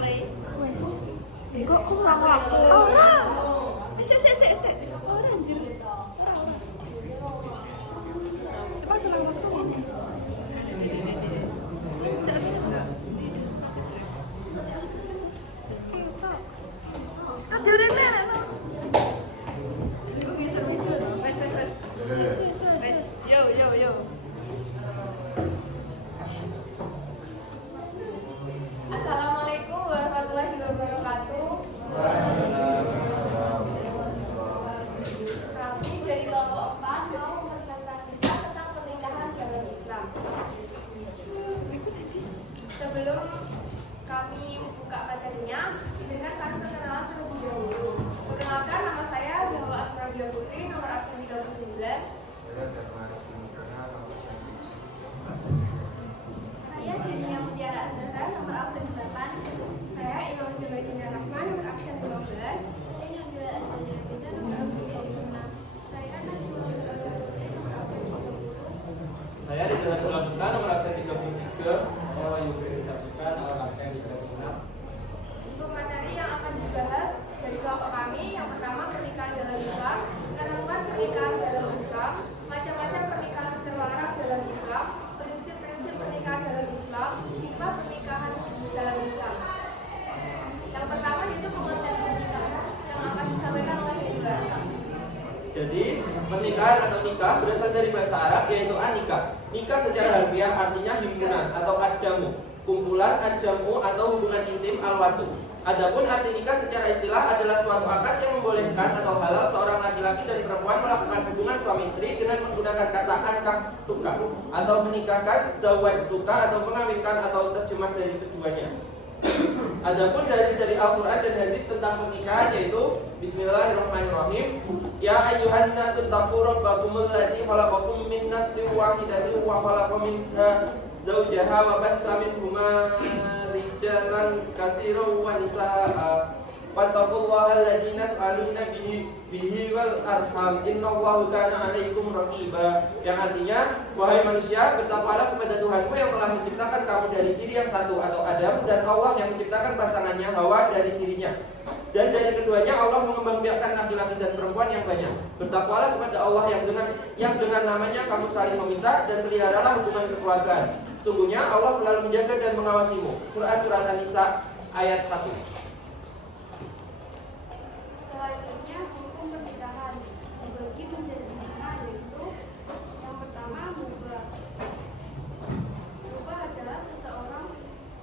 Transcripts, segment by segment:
Wes. Kok kurang waktu? Ora. Sik. Ora anjir. Pas selang waktu ini. Yo. Assalamualaikum warahmatullahi wabarakatuh. Kami dari kelompok 4 mau mempresentasikan tentang pernikahan dalam Islam. Sebelum kami buka materinya, izinkan kami perkenalan terlebih dahulu. Perkenalkan, nama saya Zahwa Asmara Putri, nomor absen 39. Saya Denia Mutiara Azhara, nomor absen 8. Saya Imam Jabaidinya Rahman, nomor absen 15. Saya Nabila Azhara Bida, nomor absen 26. Saya Nasima Putri, nomor absen 30. Saya di dalam Bulan nomor absen 33. Saya Wahyu Beri Sabika nomor absen 36. Untuk materi yang akan dibahas dari kelompok kami, yang pertama pernikahan dalam Islam, ketentuan pernikahan dalam Islam, macam-macam pernikahan terlarang dalam Islam, prinsip-prinsip pernikahan dalam Islam, hikmah pernikahan dalam Islam. Yang pertama yaitu pengertian pernikahan yang akan disampaikan oleh Hendra. Jadi pernikahan atau nikah berasal dari bahasa Arab yaitu anikah. Nikah secara harfiah artinya himpunan atau adjamu, kumpulan adjamu atau hubungan intim alwatu. Adapun arti nikah secara istilah adalah suatu akad yang membolehkan atau halal seorang laki-laki dan perempuan melakukan hubungan suami istri dengan menggunakan kata ankah tuka atau menikahkan zawaj tuka atau mengawinkan atau terjemah dari keduanya. Adapun dari Al-Quran dan hadis tentang pernikahan yaitu Bismillahirrahmanirrahim. Ya ayyuhan nasu taqu rabbakumul ladzi khalaqakum min nafsin wahidatin wa khalaqa minha zawjaha wa bassa minhuma rijalan katsiran wa nisaa. Wattaqullaha alladzi tas'aluna bihi wal arham innallaha kana 'alaikum raqiba. Yang artinya, wahai manusia, bertakwalah kepada Tuhanmu yang telah menciptakan kamu dari diri yang satu atau Adam, dan Allah yang menciptakan pasangannya Hawa dari dirinya. Dan dari keduanya Allah mengembangbiakkan laki-laki dan perempuan yang banyak. Bertakwalah kepada Allah yang dengan namanya kamu saling meminta, dan peliharalah hubungan kekeluargaan. Sesungguhnya Allah selalu menjaga dan mengawasimu. Quran Surat An-Nisa ayat 1. Selanjutnya, hukum pernikahan dibagi menjadi 5, yaitu yang pertama, mubah. Mubah adalah seseorang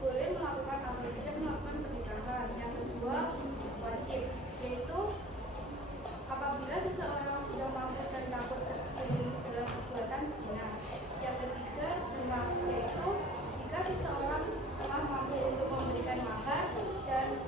boleh melakukan apa saja melakukan pernikahan. Yang kedua, wajib, yaitu apabila seseorang sudah mampu dan takut terjerumus dalam perbuatan zina. Yang ketiga, sunnah, yaitu jika seseorang telah mampu untuk memberikan mahar dan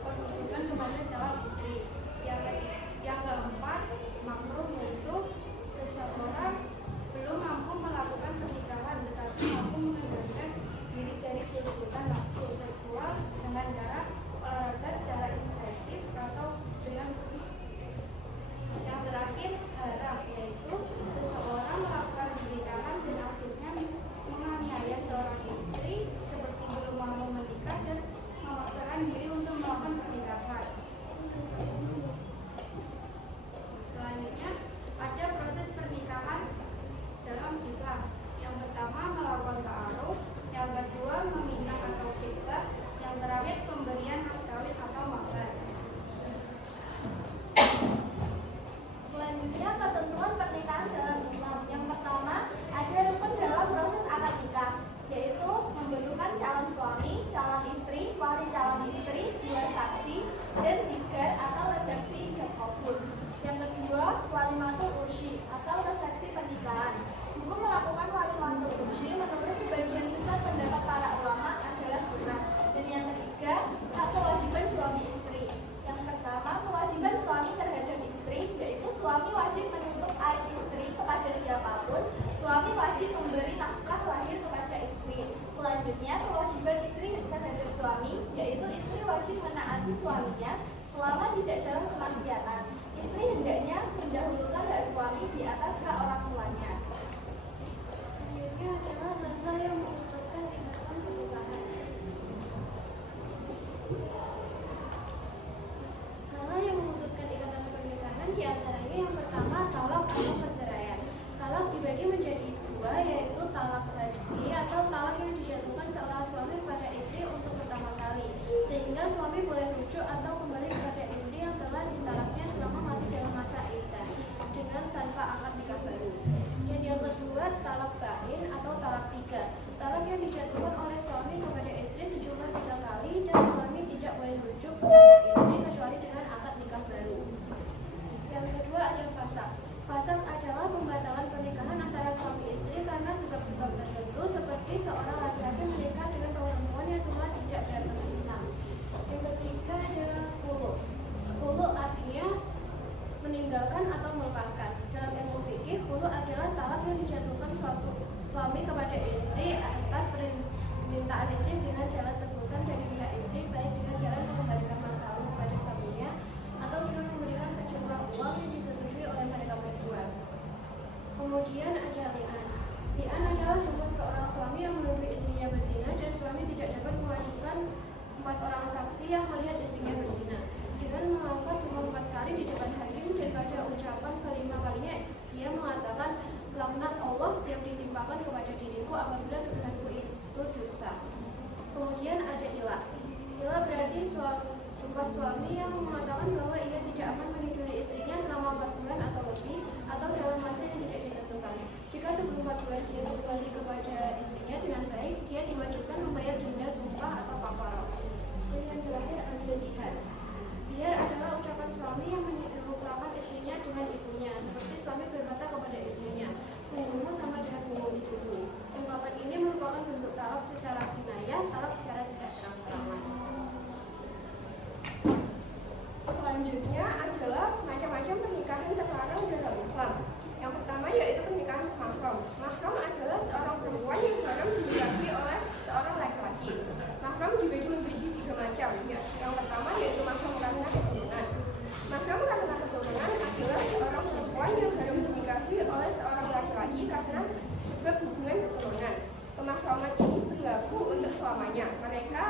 pernikahan istri dengan jalan tebusan dari pihak istri, baik dengan jalan mengembalikan masa lalu kepada suaminya atau dengan memberikan sejumlah uang yang disetujui oleh mereka berdua. Kemudian ada li'an. Li'an adalah seorang suami yang menuduh istrinya berzina dan suami tidak dapat mengajukan 4 orang saksi yang melihat istrinya berzina dengan mengangkat semua 4 kali di depan hakim, dan pada ucapan kelima kalinya dia mengatakan, laknat Allah siap ditimpakan kepada diriku apabila tulisanku itu dusta. Kemudian ada ilah. Ilah berarti sebuah suami yang mengatakan bahwa ia tidak akan meniduri istrinya selama 4 bulan atau lebih, atau dalam masa yang tidak ditentukan. Jika sebelum 4 bulan dia kembali kepada istrinya dengan baik, dia diwajibkan membayar denda sumpah atau kafarah. Dan yang terakhir ada zihar. Zihar adalah ucapan suami yang melupakan istrinya dengan ibunya, seperti suami berkata kepada istrinya, punggungmu sama dengan punggung ibumu. Ungkapan ini merupakan bentuk talak secara kinayah, talak secara tidak terang-terangan. Selanjutnya adalah macam-macam pernikahan terlarang dalam Islam. Yang pertama yaitu pernikahan semahram. Mahram adalah seorang perempuan yang haram dinikahi oleh seorang laki-laki. Mahram dibagi menjadi 3 macam. Yang pertama yaitu mahram karena keturunan. Mahram karena keturunan adalah seorang perempuan yang haram dinikahi oleh seorang laki-laki karena sebab hubungan keturunan. Pemahraman ini berlaku untuk selamanya. Mereka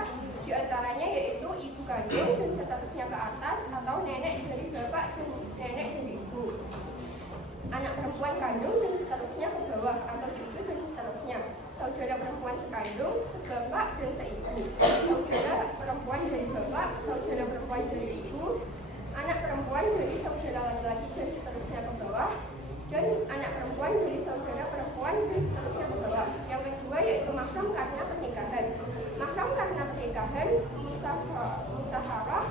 diantaranya yaitu ibu kandung dan seterusnya ke atas, atau nenek dari bapak dan nenek dari ibu, anak perempuan kandung dan seterusnya ke bawah, atau cucu dan seterusnya, saudara perempuan sekandung, sebapak dan seibu, saudara perempuan dari bapak, saudara perempuan dari ibu, anak perempuan dari saudara laki-laki dan seterusnya ke bawah, dan anak perempuan dari saudara perempuan dan seterusnya ke bawah. Yang kedua yaitu mahram karena pernikahan. Mahram karena pernikahan, musaharah,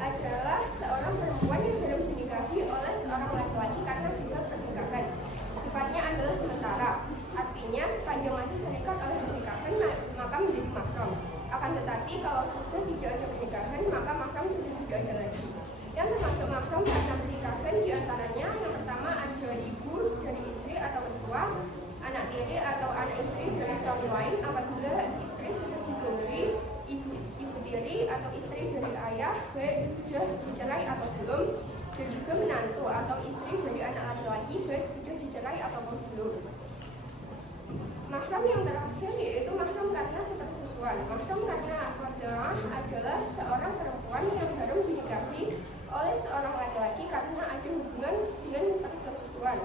adalah seorang perempuan yang haram dinikahi oleh seorang laki-laki karena sebab pernikahan. Sifatnya adalah sementara, artinya sepanjang masih terikat oleh pernikahan maka menjadi mahram. Akan tetapi kalau sudah tidak ada pernikahan maka mahram sudah tidak ada lagi. Yang termasuk mahram karena pernikahan diantaranya yang pertama ada ibu dari istri atau mertua, anak tiri atau anak istri dari suami lain apabila istri sudah digauli, ibu tiri atau istri dari ayah baik sudah dicerai atau belum, dan juga menantu atau istri dari anak laki-laki baik sudah dicerai ataupun belum. Mahram yang terakhir yaitu mahram karena sepersusuan. Mahram karena adalah seorang perempuan yang haram dinikahi oleh seorang laki-laki karena ada hubungan dengan persesusuan.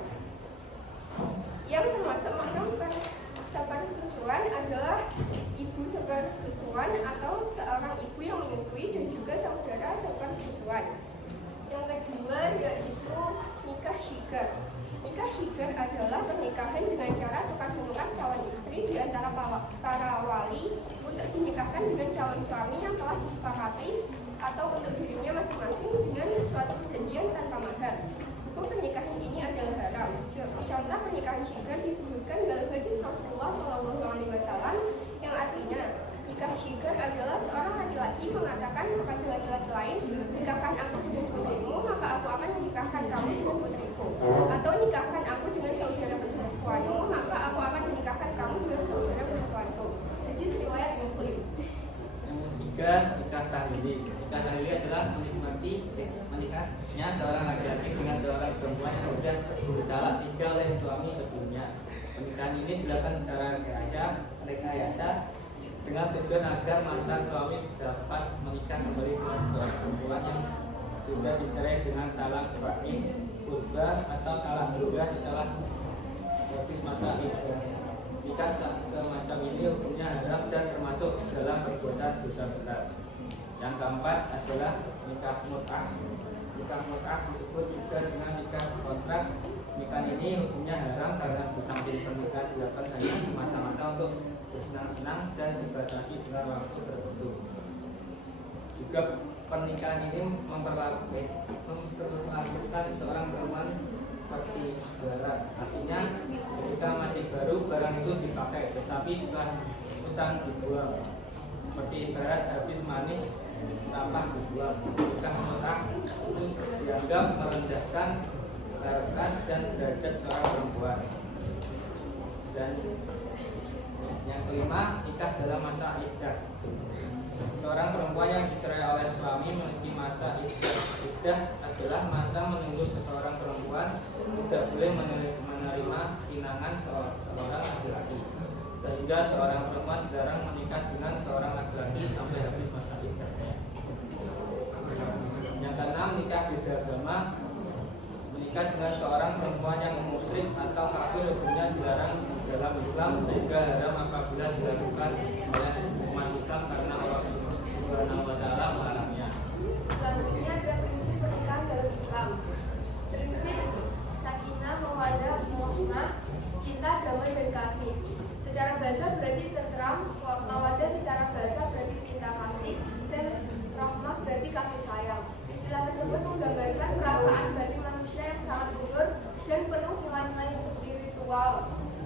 Yang termasuk mahram sepersusuan adalah ibu sepersusuan atau seorang ibu yang menyusui dan juga saudara sepersusuan. Yang kedua yaitu nikah syigar. Nikah syigar adalah pernikahan dengan cara tukar-menukar calon istri di antara para wali untuk dinikahkan dengan calon suami yang telah disepakati atau untuk dirinya masing-masing dengan suatu perjanjian tanpa mahar. Hukum pernikahan ini adalah haram. Contoh pernikahan syigar disebutkan dalam hadis Rasulullah SAW yang artinya nikah syigar adalah seorang laki-laki mengatakan kepada laki-laki lain, nikahkan aku dengan putrimu maka aku akan menikahkan kamu dengan putriku, atau nikahkan aku dengan saudara perempuanmu maka aku akan menikahkan kamu dengan saudara perempuanku. Jadi riwayat Muslim. Yang ketiga, nikah tahlili. Nikah tahlili adalah menikahnya seorang laki-laki dengan seorang perempuan yang sudah bertalak 3 oleh suami sebelumnya. Pernikahan ini dilakukan secara rekayasa dengan tujuan agar mantan suami dapat menikah kembali dengan seorang perempuan yang sudah dicerai dengan talak seperti khutbah atau talak kedua setelah habis masa iddah. Nikah semacam ini hukumnya haram dan termasuk dalam perbuatan dosa besar. Yang keempat adalah nikah mut'ah. Nikah mut'ah disebut juga dengan nikah kontrak. Nikah ini hukumnya haram karena di samping pernikahan dilakukan hanya semata-mata untuk bersenang-senang dan dibatasi dengan waktu tertentu. Juga pernikahan ini memperlakukan seorang perempuan seperti barat. Artinya ketika masih baru barang itu dipakai, tetapi setelah usang dibuang. Seperti barat habis manis sampah dibuang. Nikah mut'ah itu dianggap merendahkan harkat dan derajat seorang perempuan. Dan yang kelima, nikah dalam masa iddah. Seorang perempuan yang dicerai oleh suami memiliki masa iddah adalah masa menunggu seseorang perempuan tidak boleh menerima pinangan seorang laki-laki, sehingga seorang perempuan dilarang menikah dengan seorang laki-laki sampai habis masa iddahnya. Yang keenam, nikah beda agama. Menikah dengan seorang perempuan yang musyrik atau kafir hukumnya dilarang dalam Islam, sehingga haram apabila dilakukan oleh umat Islam karena Allah Subhanahu wa taala melarangnya. Selanjutnya ada prinsip pernikahan dalam Islam. Prinsip sakinah, mawaddah, warahmah, cinta, damai dan kasih. Secara bahasa berarti tenteram, mawaddah secara bahasa berarti cinta kasih, dan rahmah berarti kasih sayang. Istilah tersebut menggambarkan perasaan batin manusia yang sangat luhur dan penuh dengan nilai spiritual.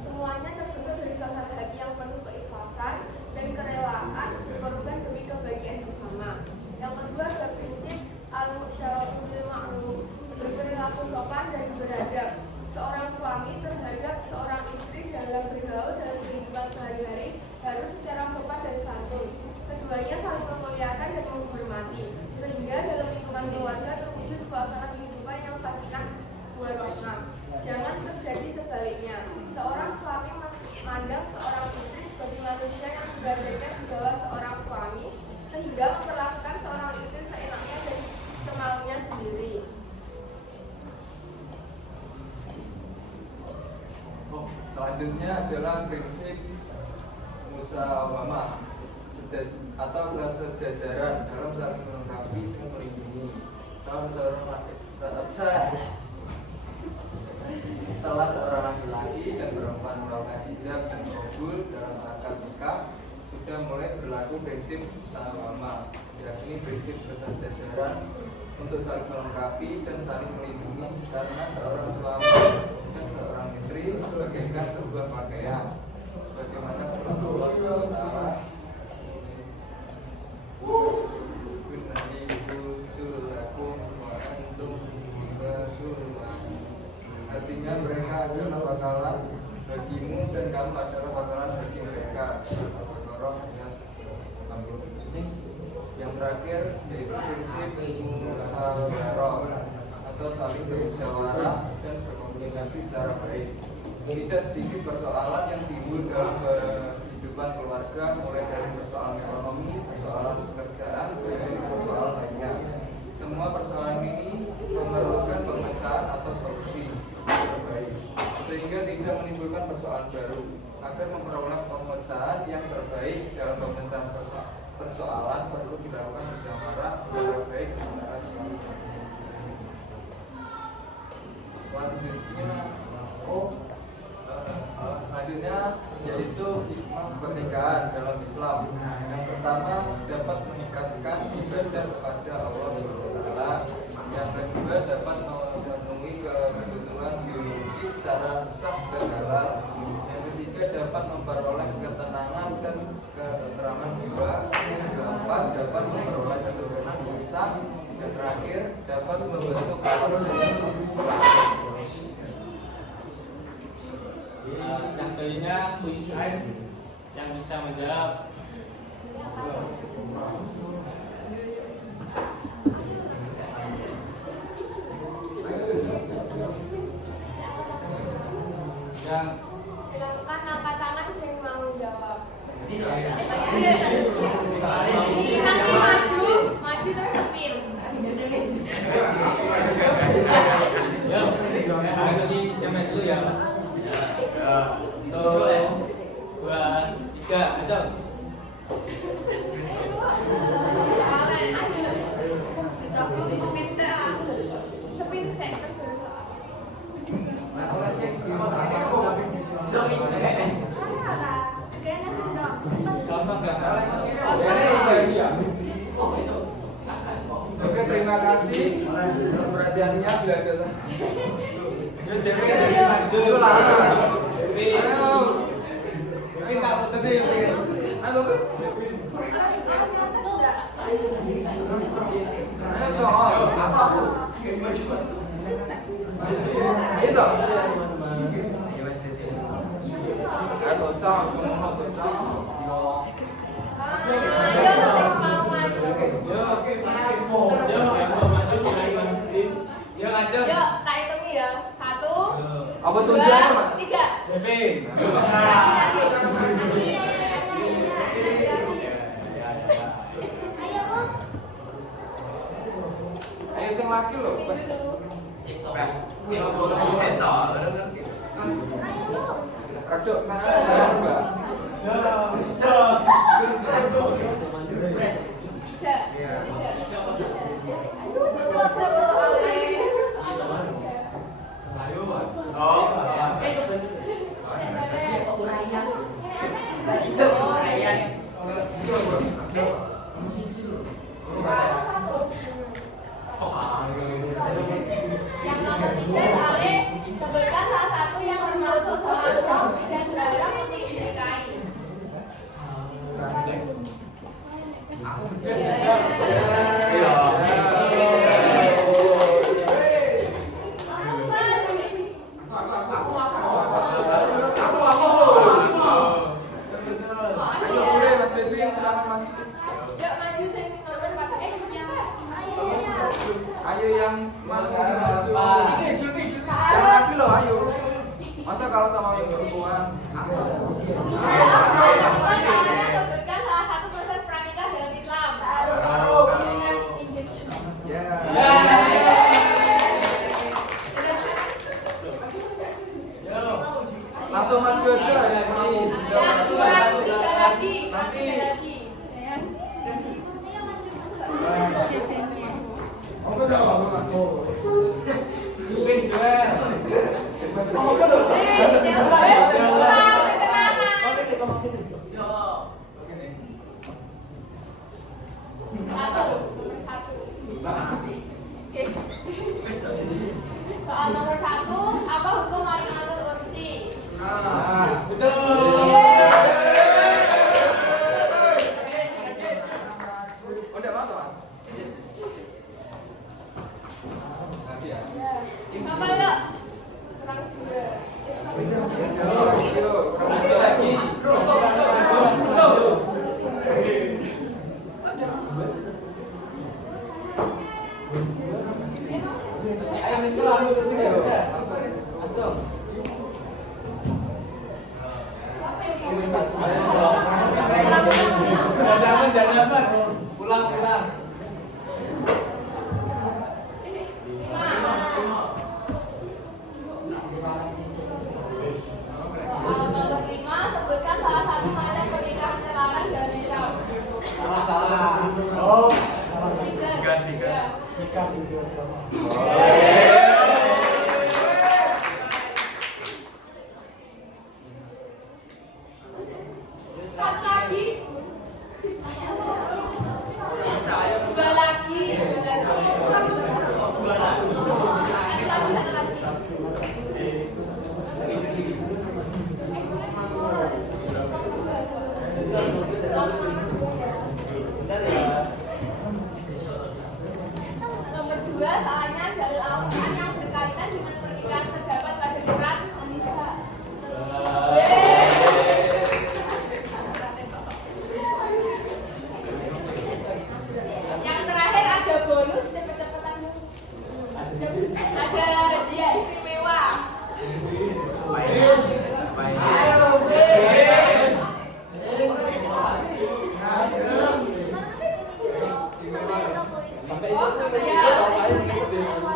Semuanya terbentuk dari suasana hati yang penuh keikhlasan dan kerelaan berkorban demi kebahagiaan bersama. Yang kedua adalah prinsip al-musyaratu bil ma'ruf, berperilaku sopan dan beradab. Seorang suami terhadap seorang istri dalam bergaul dalam kehidupan sehari-hari harus secara sopan dan santun. Keduanya saling memuliakan dan menghormati, sehingga dalam lingkungan keluarga terwujud suasana kehidupan yang sakinah warahmah. Jangan terjadi sebaliknya. Seorang suami memandang seorang istri sebagai manusia yang beradabnya di bawah seorang suami, sehingga memperlakukan seorang istri seenaknya dan semaunya sendiri. Selanjutnya adalah prinsip musyawarah atau kesejajaran dalam saling melengkapi dan melindungi. Setelah seorang laki-laki dan perempuan melakukan hijab dan kabul dalam akad nikah, sudah mulai berlaku prinsip musyawarah, yakni prinsip kesejajaran untuk saling melengkapi dan saling melindungi, karena seorang suami dan seorang istri bagaikan sebuah pakaian, sebagaimana firman Allah Taala, artinya mereka adalah bakalan bagimu dan kamu adalah bakalan bagi mereka. Al-Baqarah ayat 60. Yang terakhir yaitu prinsip musyawarah atau saling bermusyawarah dan berkomunikasi secara baik. Tidak sedikit persoalan yang timbul dalam kehidupan keluarga, mulai dari persoalan ekonomi, persoalan pekerjaan, dan persoalan lainnya. Semua persoalan ini memerlukan pemecahan atau solusi terbaik, sehingga tidak menimbulkan persoalan baru. Agar memperoleh pemecahan yang terbaik dalam pemecahan persoalan perlu dilakukan musyawarah secara baik antara suami dan istri. Selanjutnya yaitu hikmah pernikahan dalam Islam. Yang pertama, dapat meningkatkan ibadah kepada Allah SWT. Yang kedua, dapat memenuhi kebutuhan biologis secara sah dan halal. Yang ketiga, dapat memperoleh ketenangan dan ketenteraman jiwa. Yang keempat, dapat memperoleh keturunan yang sah. Dan terakhir, dapat membentuk keluarga yang selamat. Yang kelima, quiz time yang bisa menjawab. Yang Silakan angkat tangan saya mau jawab. Nanti maju terus spin. ya, jadi siapa dulu ya? Satu, dua, tiga, aja. Spin set. Oke, terima kasih atas perhatiannya. Bila ada Maju lah. Tapi tak betul ya. halo, ayo toh, semua toh. Ayo, sing mau maju. Yuk, tak hitungi ya. 1, Apa 2, tujuannya, Mas? 3. Ayo sing laki lho. Raduk mana Mbak? Yang nomor 3 Ale, sebutkan salah satu yang termasuk soal dan dilarang untuk dinikahi. Ayo boleh Mas Dewi silakan maju. Yuk maju sing nomor 4. Ayo yang maju. Yang laki loh ayo. Masa kalau sama yang perempuan? Sebutkan salah satu proses pranikah dalam Islam. Ya. Langsung maju aja ya. Ya, kurang 3 lagi. Kurang 3 lagi. Soal nomor 1, apa hukum wali mengatur korupsi? Udah mati Mas. Apa yuk? Kurang 2. Yuk, Lanjut lagi. Ayo misal aku ke sini. Langsung. Jangan pulang. Nomor 5, sebutkan salah satu macam pernikahan terlarang dalam Islam. Satu lagi. 2 lagi. Satu lagi. Nomor 2, soalnya dalil Al-Quran yang berkaitan dengan pernikahan terdapat pada surat An-Nisa. Yang terakhir ada bonus, cepet-cepetan. Ada hadiah istimewa.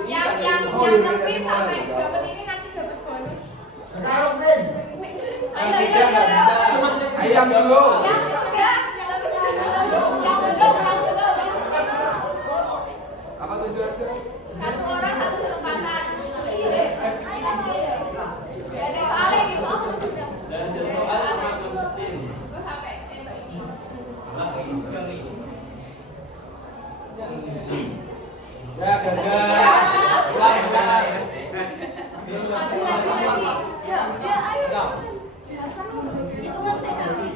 Yang nepi sampai dapat ini nanti dapat bonus. Ayo. ayo yang dulu. Yang enggak, yang belum. Apa tujuan aja? Satu orang satu kesempatan. Ada soalnya gitu. Dan soal sama Konstantin. Gue sampai tembak ini. Ya, gagal. Lagi. Yuk, ayo. Itu kan saya kasih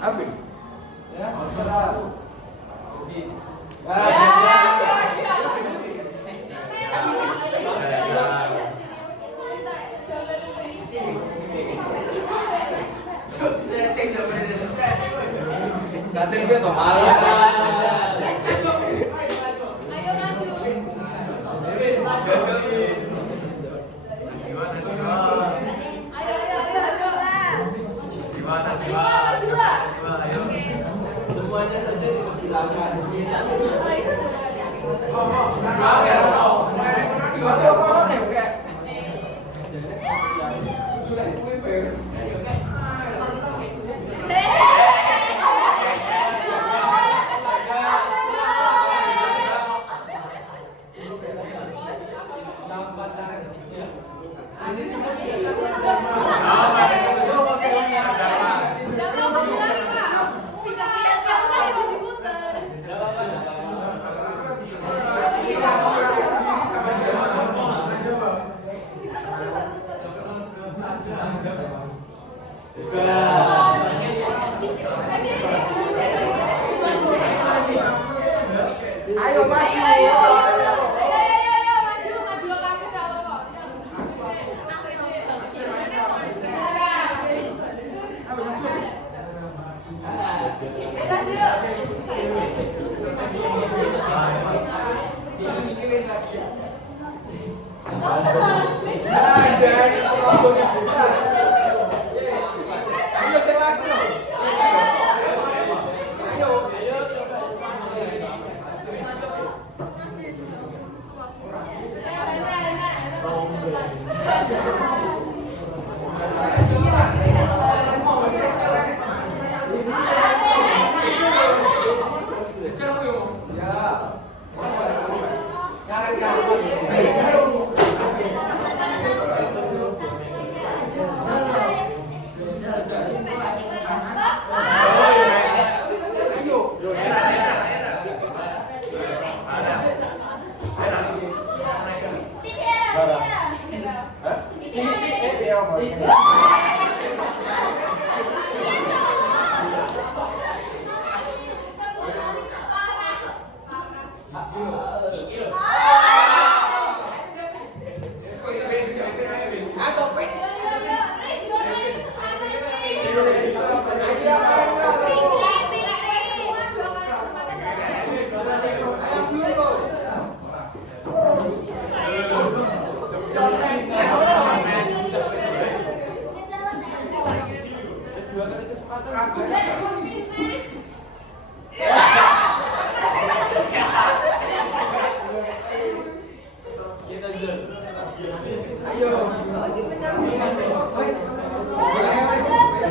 Apa? Ya. Ating piye to? Ayo maju. Semuanya saja dipersilakan. Ayo maju.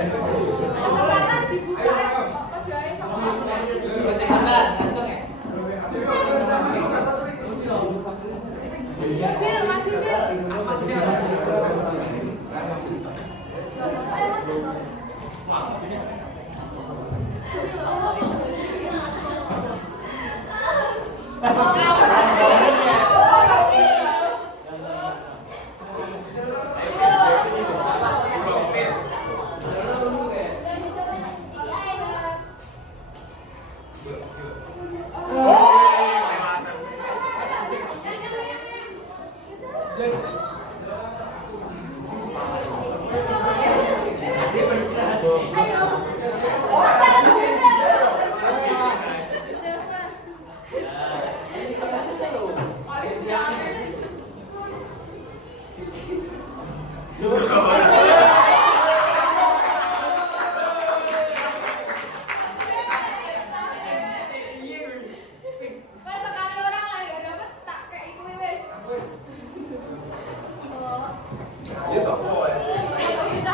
Kesempatan dibuka pedai sama ya Bil, maju Bil. Sekali orang lah ya dapat tak kayak iku wis. Ayo toh. Kita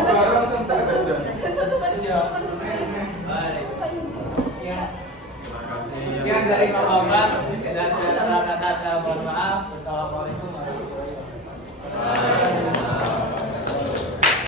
Barang sentak aja. Iya. Baik. Ya. Terima kasih. Sekian dari Pak Bambang dan kata-kata mohon maaf. Wassalamualaikum warahmatullahi wabarakatuh.